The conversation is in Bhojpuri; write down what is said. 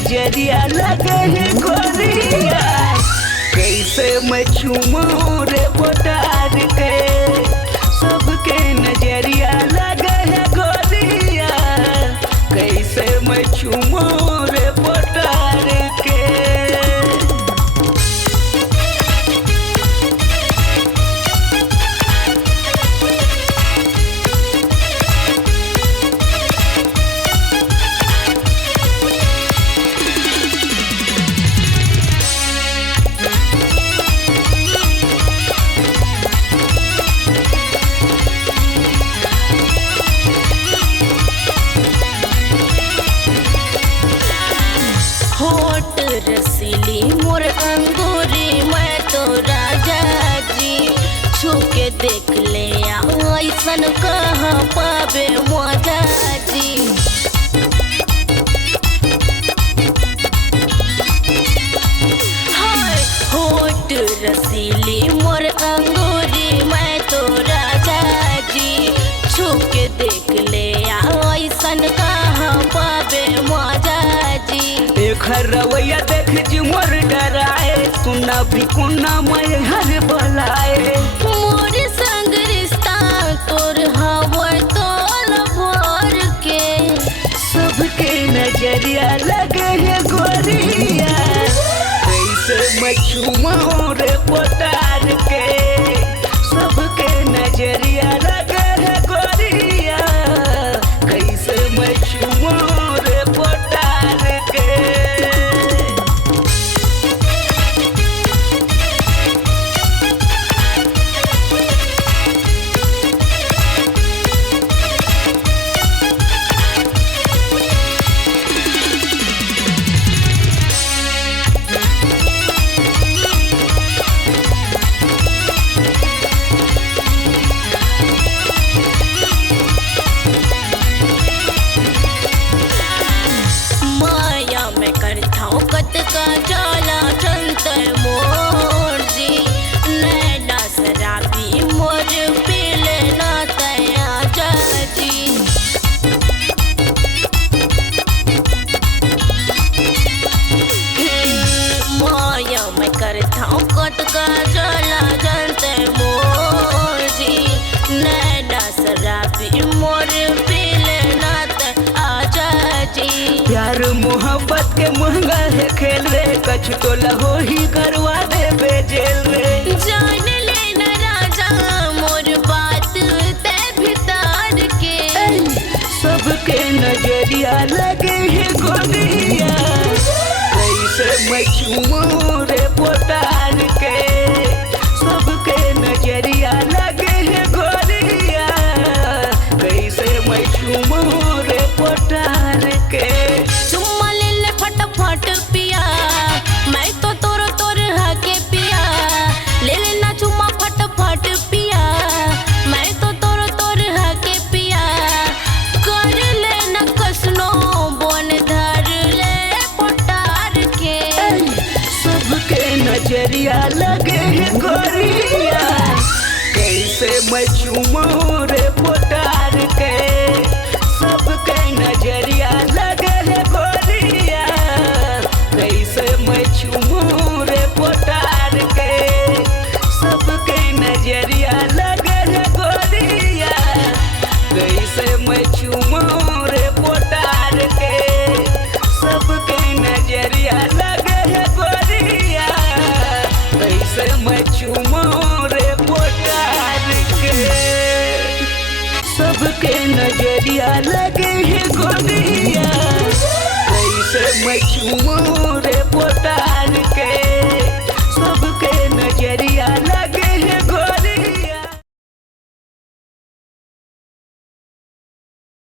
नजरिया लगे है गोरिया, कैसे मैं चूमूं रे पोटार के। सबके नजरिया लगे है गोरिया, कैसे मैं चूमूं रे पोटार के। होठ रसीली मोर अंगूरी मैं तो राजा जी, छू के देख ले ऐसन कहाँ पावे मजा जी। हाय होठ रसीली मोर अंगूरी मैं तो राजा जी, छू के देख ले ऐसन कहाँ पावे मजा जी। रवैया देख जी मोर डराए, सुना भी कुना मैं हर बोलाए। मोर संग रिश्ता तोर हवर तोल भर के, सबके नजरिया लगे है गोरिया, कैसे मैं चूमूं रे पोटार के। सबके नजरिया लगे है गोरिया, कैसे मैं चूमूं रे पोटार के। कत का जाला चलते मोर जी, नैना शराबी मोर पीले ना तया जी। माया मैं करता हूँ कत का जाला चलते मोर जी, नैना शराबी मोर पीले ना तया जी। प्यार मोहब्बत के महंगा है खेल रे, कछ तो लहो ही करवा दे बेजेल रे। जान लेना राजा मोर बात ते भीतर के, सबके नजरिया लगे है गोरिया, कैसे मैं चूमूं रे पोटार के। सबके नजरिया लगे है गोरिया, कैसे मैं चूमूं रे पोटार के। चुम्मा ले ले फटाफट पिया, मैं तो तोर हाके पिया। ले लेना चुम्मा फटाफट पिया, मैं तो तोर हाके पिया। कर लेना कसनो बोन धर ले पोटार के। सबके नजरिया लगे है गोरिया, कैसे मैं चूमूं रे पोटार के। सबके नजरिया लगे है गोरिया, कैसे मैं चूमूं रे पोटार के। सबके नजरिया लगे है गोरिया, कैसे मैं चूमूं रे पोटार के। सबके नजरिया लगे है गोरिया, कैसे मैं चूमूं रे पोटार के। सबके नजरिया लगे है गोरिया, कैसे मैं चूमूं रे पोटार के। सबके नजरिया